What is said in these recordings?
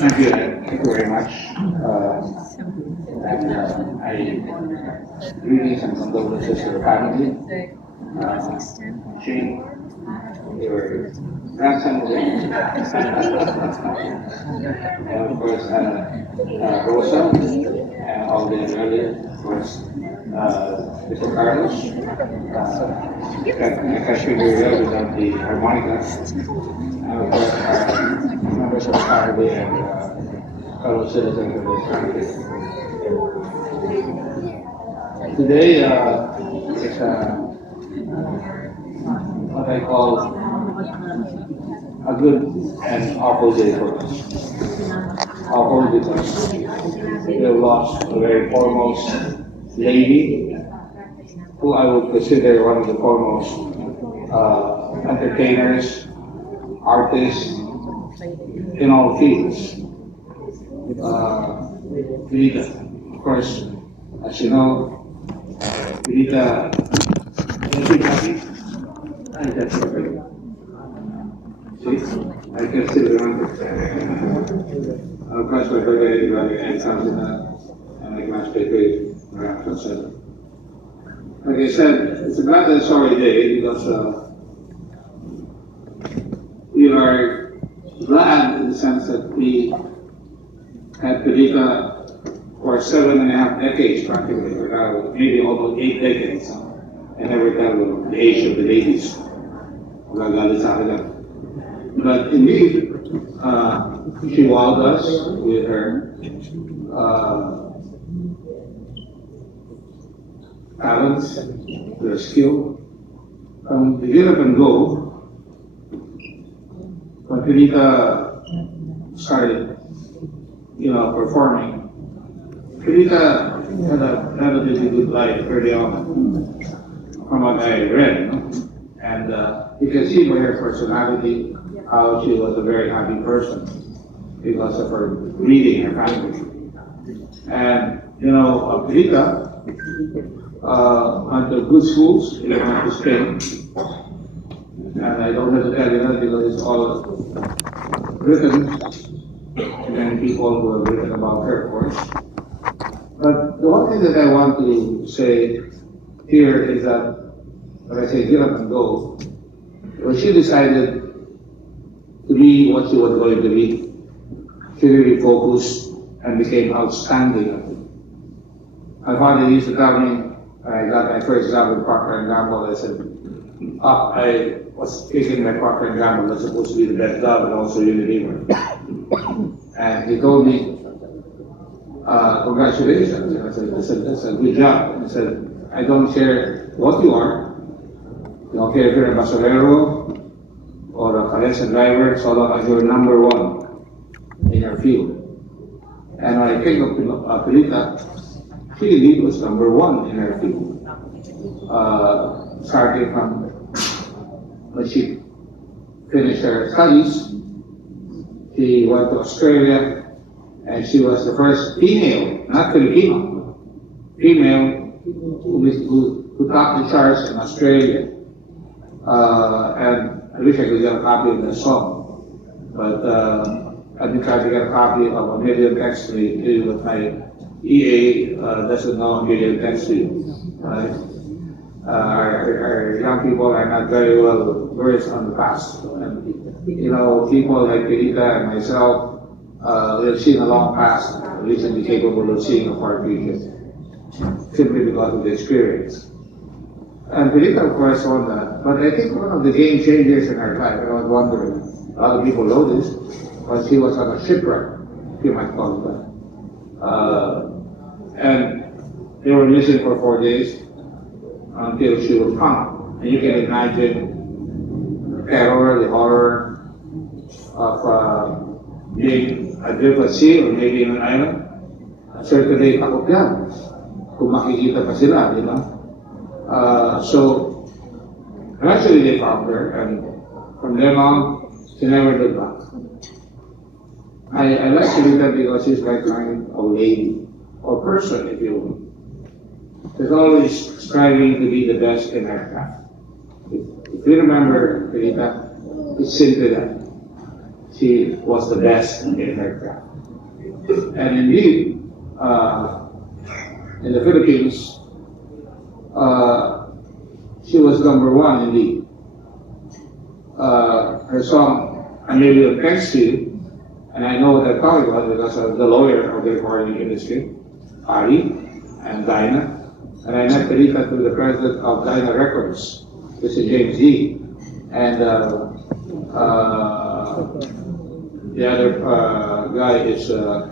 Thank you. Thank you very much. I greetings and condolences to the family. Shane, your grandson is and of course Rosa and all the earlier, of course, Mr. Carlos. I can't figure it out without the harmonica. And of course, members of the family and fellow citizens of this country. Today is what I call a good and awful day for us. Awful because we have lost a very foremost lady who I would consider one of the foremost entertainers, artists in all fields. Pilita, of course, as you know, Pilita, see, I can still remember. Of course, my brother and something and my classmate perhaps said. Like I said, it's a glad and sorry day because we are glad in the sense that we had Pilita for 7.5 decades practically, or maybe almost 8 decades. I never tell the age of the ladies. But indeed, she wowed us with her talents, her skill. From the Get Up and Go, when Pilita started, performing, Pilita had a relatively good life early on, from what I read, and you can see by her personality how she was a very happy person because of her breeding, her family. And Pilita went to good schools. She went to Spain, and I don't have to tell you that because it's all written. Many people who have written about her, of course. But the one thing that I want to say here is that when I say get up and go, when she decided to be what she was going to be, she really focused and became outstanding. My father used to tell me, when I got my first job with Procter & Gamble, I said, I was thinking that Procter & Gamble was supposed to be the best job and also Unilever. And he told me, congratulations. And I said, that's a good job. And he said, I don't care what you are. I don't care if you're a basurero or a calesa driver, so long as you're number one in your field. And when I came up to Pilita, she indeed was number one in her field. Starting from when she finished her studies, she went to Australia, and she was the first female, not Filipino, female who topped the charts in Australia. And I wish I could get a copy of the song, but I've been trying to get a copy of A Million Texts to You, but my EA doesn't know A Million Texts to You. Right? Our young people are not very well versed on the past. And, people like Pilita and myself, we have seen a long past, reasonably capable of seeing a far future, simply because of the experience. And Pilita, of course, won that. But I think one of the game changers in her life, I was wondering, a lot of people know this, was she was on a shipwreck, you might call it that. And they were missing for 4 days until she was found. And you can imagine the terror, the horror of being adrift at sea or maybe in an island. Certainly, takot yan. Kung makikita pa sila, di ba? So, eventually they found her, and from then on, she never looked back. I like Pilita because she's like kind of lady, or person, if you will. She's always striving to be the best in her craft. If you remember Pilita, it's simply that. she was the best in her craft. And indeed, in the Philippines, she was #1 indeed. Her song, "A Million Thanks to You," and I know what they're talking about because of the lawyer of the recording industry, Ari and Dinah. And I met Pilita through the president of Dinah Records, Mr. James D. And the other guy is the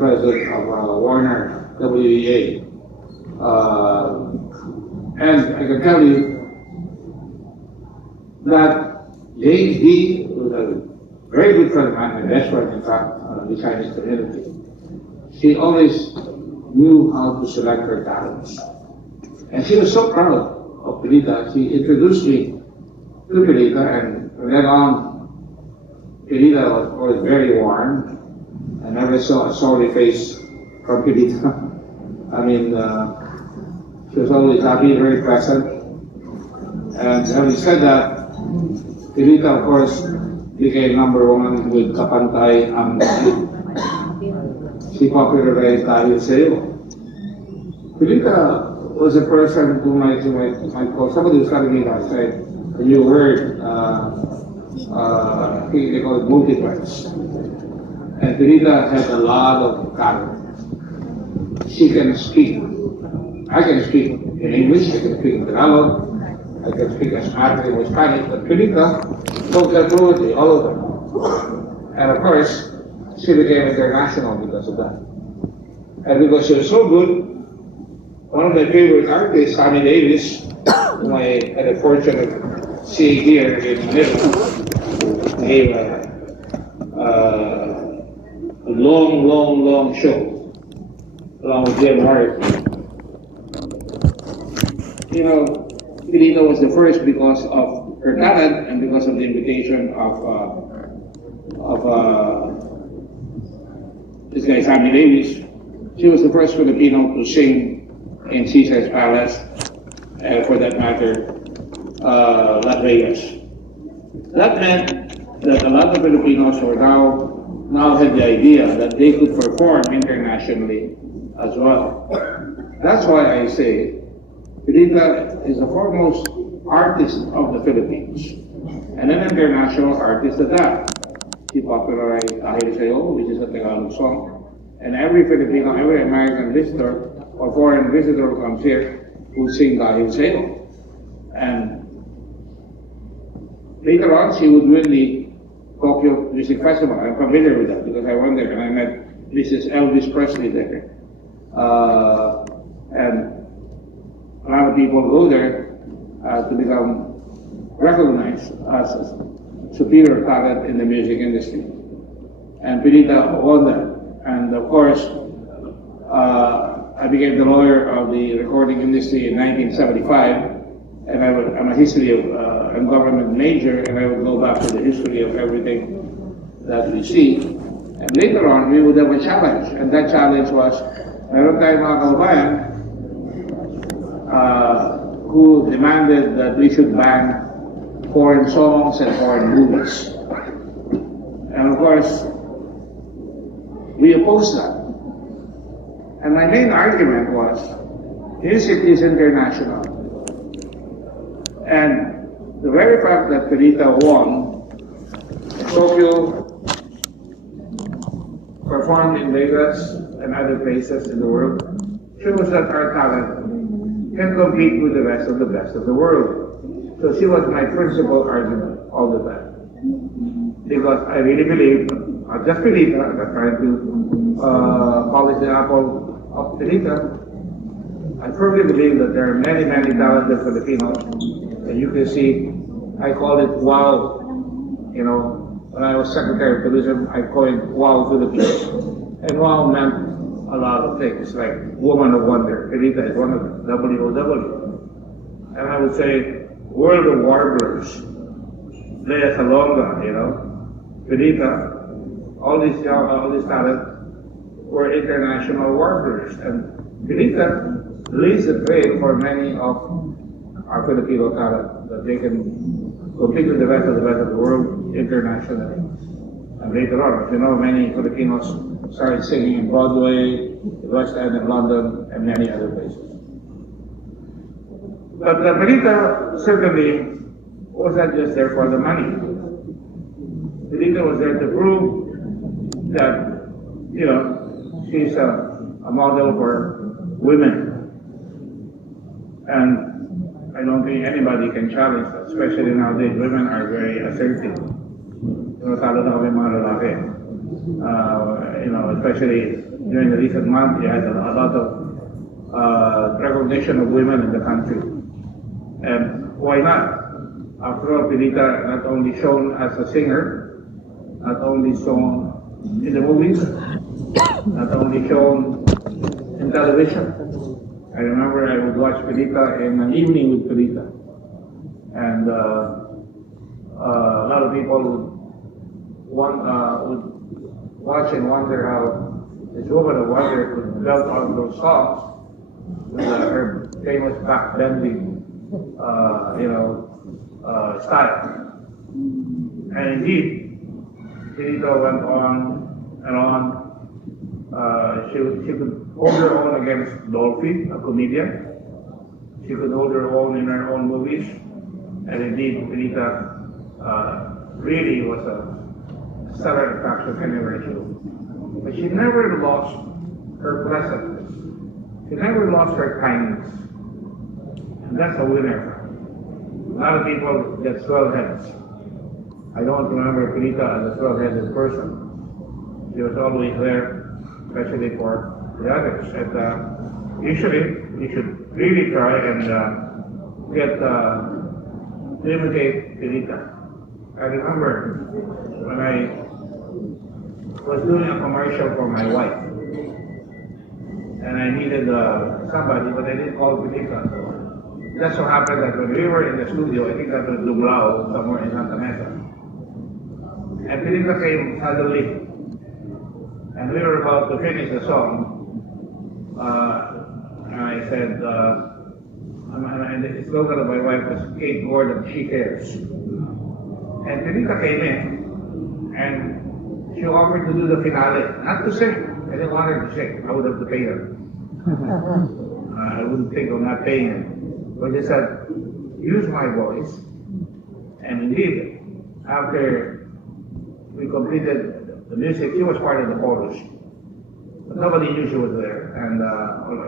president of Warner WEA. And I can tell you that James D. was a very good friend of mine, my best friend in fact, the Chinese community. She always knew how to select her talents. And she was so proud of Pilita. She introduced me to Pilita, and from then on, Pilita was always very warm. I never saw a sorry face from Pilita. I mean, she was always happy, very pleasant. And having said that, Pilita, of course, became #1 with Kapantay ang she popularized tayo sa'yo. Pilita was a person who might call, somebody was coming in outside, a new word, they call it multiplex. And Pilita had a lot of talent. She can speak. I can speak in English, I can speak in Tagalog, I can speak as Spanish or Spanish, but Pilita spoke that fluently, all of them. And of course, she became international because of that. And because she was so good, one of my favorite artists, Sammy Davis, whom I had the fortune of seeing here in Manila, gave a long show along with Jim Hart. You know, Pilita was the first because of her talent and because of the invitation of this guy, Sammy Davis. She was the first Filipino to sing in Caesar's Palace, and for that matter, Las Vegas. That meant that a lot of Filipinos were now had the idea that they could perform internationally as well. That's why I say Pilita is the foremost artist of the Philippines, and an international artist at that. She popularized Dahil Sa'yo, which is a Tagalog song. And every Filipino, every American visitor or foreign visitor who comes here will sing Dahil Sa'yo. And later on, she would win the Tokyo Music Festival. I'm familiar with that because I went there and I met Mrs. Elvis Presley there. And a lot of people go there to become recognized as superior talent in the music industry. And Pilita won that. And of course, I became the lawyer of the recording industry in 1975, and I'm a history of and government major, and I would go back to the history of everything that we see. And later on, we would have a challenge, and that challenge was, meron tayong mga kababayan who demanded that we should ban foreign songs and foreign movies. And of course, we opposed that. And my main argument was, music is international. And the very fact that Pilita won Tokyo, performed in Vegas and other places in the world, shows that our talent can compete with the rest of the best of the world. So she was my principal argument all the time. Because I really believe, not just Pilita, I'm not trying to polish the apple of Pilita. I firmly believe that there are many talented Filipinos. And you can see, I call it WOW. You know, when I was Secretary of Tourism, I coined WOW Philippines. And WOW meant a lot of things, like Woman of Wonder. Pilita is one of them, WOW. And I would say, World of Warblers. Lea Salonga, you know, Pilita, all these talent were international warblers, and Pilita lays the trail for many of our Filipino talent that they can compete with the rest of the world internationally. And later on, as you know, many Filipinos started singing in Broadway, the West End in London, and many other places. But Pilita certainly wasn't just there for the money. Pilita was there to prove that, you know, she's a model for women. And I don't think anybody can challenge that, especially nowadays. Women are very assertive. Talo na kami mga lalaki. You know, especially during the recent month, you had a lot of recognition of women in the country. And why not? After all, Pilita not only shown as a singer, not only shown in the movies, not only shown in television. I remember I would watch Pilita in an evening with Pilita. And a lot of people would watch and wonder how this woman of wonder could belt out those songs with her famous back-bending, style. And indeed, Pilita went on and on. She could hold her own against Dolphy, a comedian. She could hold her own in her own movies. And indeed, Pilita really was a stellar attraction anywhere she was. But she never lost her pleasantness. She never lost her kindness. And that's a winner. A lot of people get swell-heads. I don't remember Pilita as a swell-headed person. She was always there, especially for the others. And usually, you should really try and get to imitate Pilita. I remember when I was doing a commercial for my wife, and I needed somebody, but I didn't call Pilita. So it just so happened that when we were in the studio, I think that was Dumlao, somewhere in Santa Mesa, and Pilita came suddenly, and we were about to finish the song, and I said, and the slogan of my wife was, Kate Gordon, she cares. And Pilita came in, and she offered to do the finale, not to sing. I didn't want her to sing. I would have to pay her. I wouldn't think of not paying her. But she said, use my voice. And indeed, after we completed the music, she was part of the chorus. But nobody knew she was there, and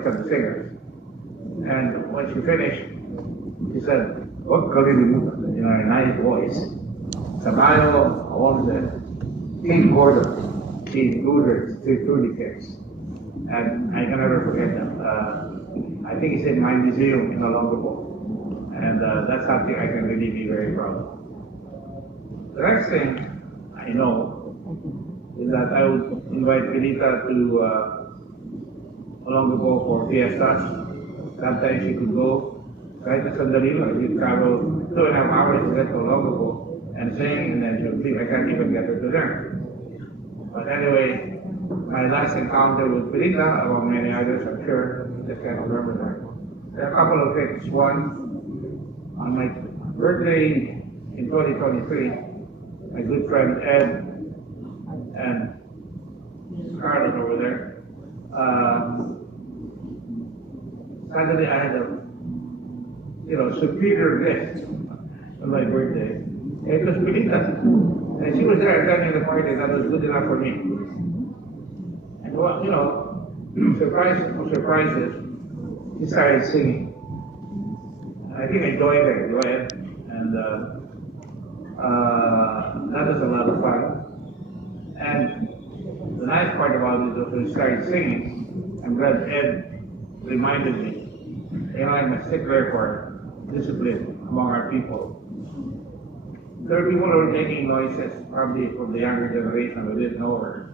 except the singers. And when she finished, she said, "What kalilimutan?" In her nice voice. Sabayo, I wanted King Gordon, she truly cares. And I can never forget that. I think it's in my museum in Olongapo. And that's something I can really be very proud of. The next thing I know is that I would invite Pilita to Olongapo for fiestas. Sometimes she could go right to Sandalilo. She'd travel 2.5 hours to get to Olongapo and sing, and then she'll leave. I can't even get her to there. But anyway, my last encounter with Pilita, among many others, I'm sure, just can't remember that. There are a couple of things. One, on my birthday in 2023, my good friend Ed and Scarlett over there, suddenly I had a superior gift on my birthday. It was Pilita. And she was there attending the party. That was good enough for me. And well, surprises, she started singing. I think I joined her. Go ahead. And that was a lot of fun. And the nice part about it was when we started singing, I'm glad Ed reminded me. I'm a stickler for discipline among our people. There are people who are making noises, probably from the younger generation who didn't know her.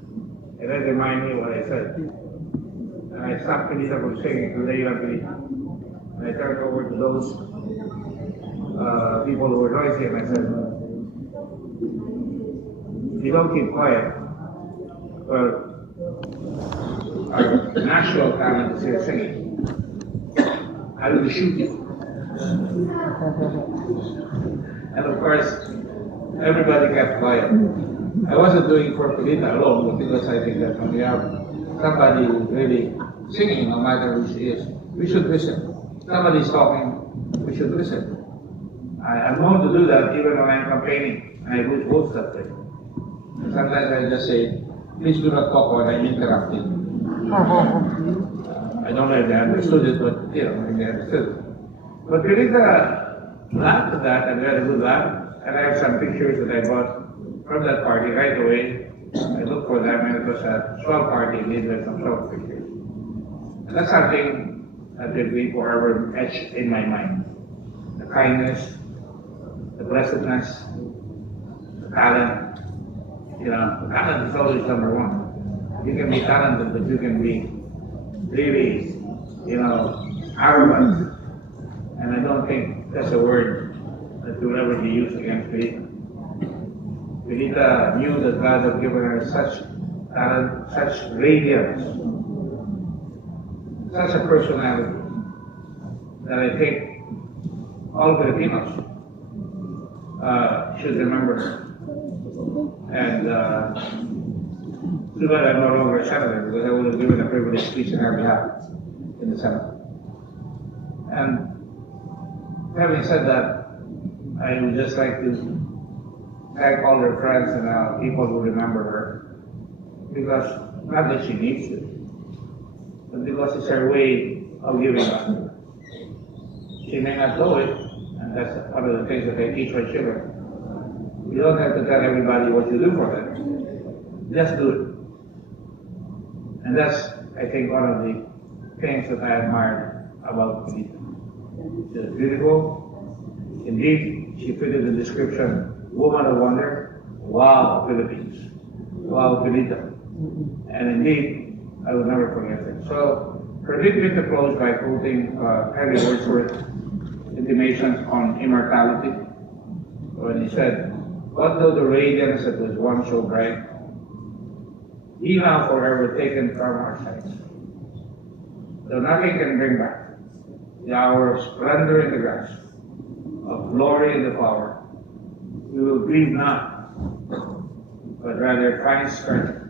And that reminded me what I said. And I stopped Pilita from singing to Pilita. And I turned over to those people who were noisy, and I said, if you don't keep quiet, well, our natural talent is here singing. I will shoot you. And of course, everybody kept quiet. I wasn't doing it for Pilita alone, but because I think that when we have somebody really singing, no matter who she is, we should listen. Somebody's talking, we should listen. I'm known to do that even when I'm campaigning, and I lose votes that way. And sometimes I just say, please do not talk when I'm interrupting. I don't know if they understood it, but you know, they understood. But Pilita laughed at that, and we had a good laugh. And I have some pictures that I bought from that party right away. I looked for them, and it was a swell party made with some swell pictures. And that's something that will be forever etched in my mind. The kindness, the blessedness, the talent. You know, the talent is always number one. You can be talented, but you can be really, you know, arrogant. And I don't think that's a word that will ever be used against Pilita. Pilita knew that God had given her such talent, such radiance, such a personality, that I think all Filipinos should remember her. And too bad I'm no longer a senator, because I would have given a privileged speech in her behalf in the Senate. And having said that, I would just like to thank all her friends and people who remember her, because not that she needs it, but because it's her way of giving back. She may not know it, and that's one of the things that I teach my children. You don't have to tell everybody what you do for them. Just do it. And that's, I think, one of the things that I admire about Pilita. She's beautiful. Indeed, she fitted the description, woman of wonder. Wow, Philippines. Wow, Pilita. And indeed, I will never forget it. So, permit me to close by quoting Henry Wordsworth's intimations on immortality, when he said, "What though the radiance that was once so bright be now forever taken from our sight? Though nothing can bring back the hour of splendor in the grass, of glory in the flower, we will grieve not, but rather find strength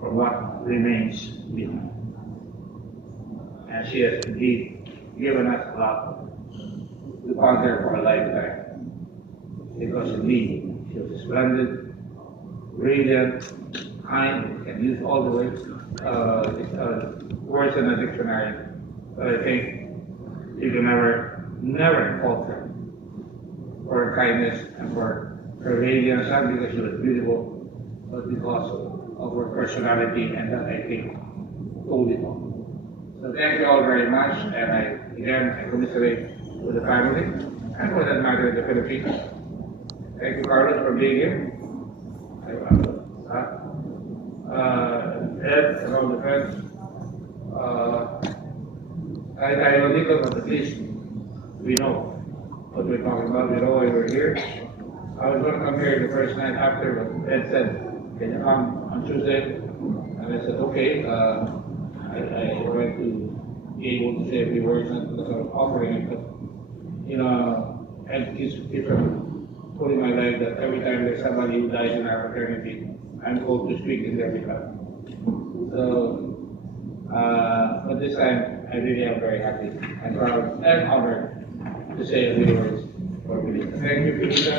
for what remains behind." And she has indeed given us a lot to ponder for a lifetime, because indeed she was splendid, radiant, kind, can use all the words in the dictionary, but I think you can never fault her for her kindness and for her radiance, not because she was beautiful, but because of her personality, and that I think told it all. So thank you all very much, and I commiserate with the family, and for that matter, the Philippines. Thank you, Carlos, for being here. Ed and all the friends. I little, but at least we know what we're talking about. We know why we're here. I was going to come here the first night after, but Ed said, "Can you come on Tuesday?" And I said, "Okay." I wanted to be able to say a few words, not because I was offering it, but you know, Ed keeps putting my life that every time there's somebody who dies in our fraternity, I'm called to speak in their behalf. So, but this time, I really am very happy and proud and honored to say a few words for Pilita. Thank you, Pilita.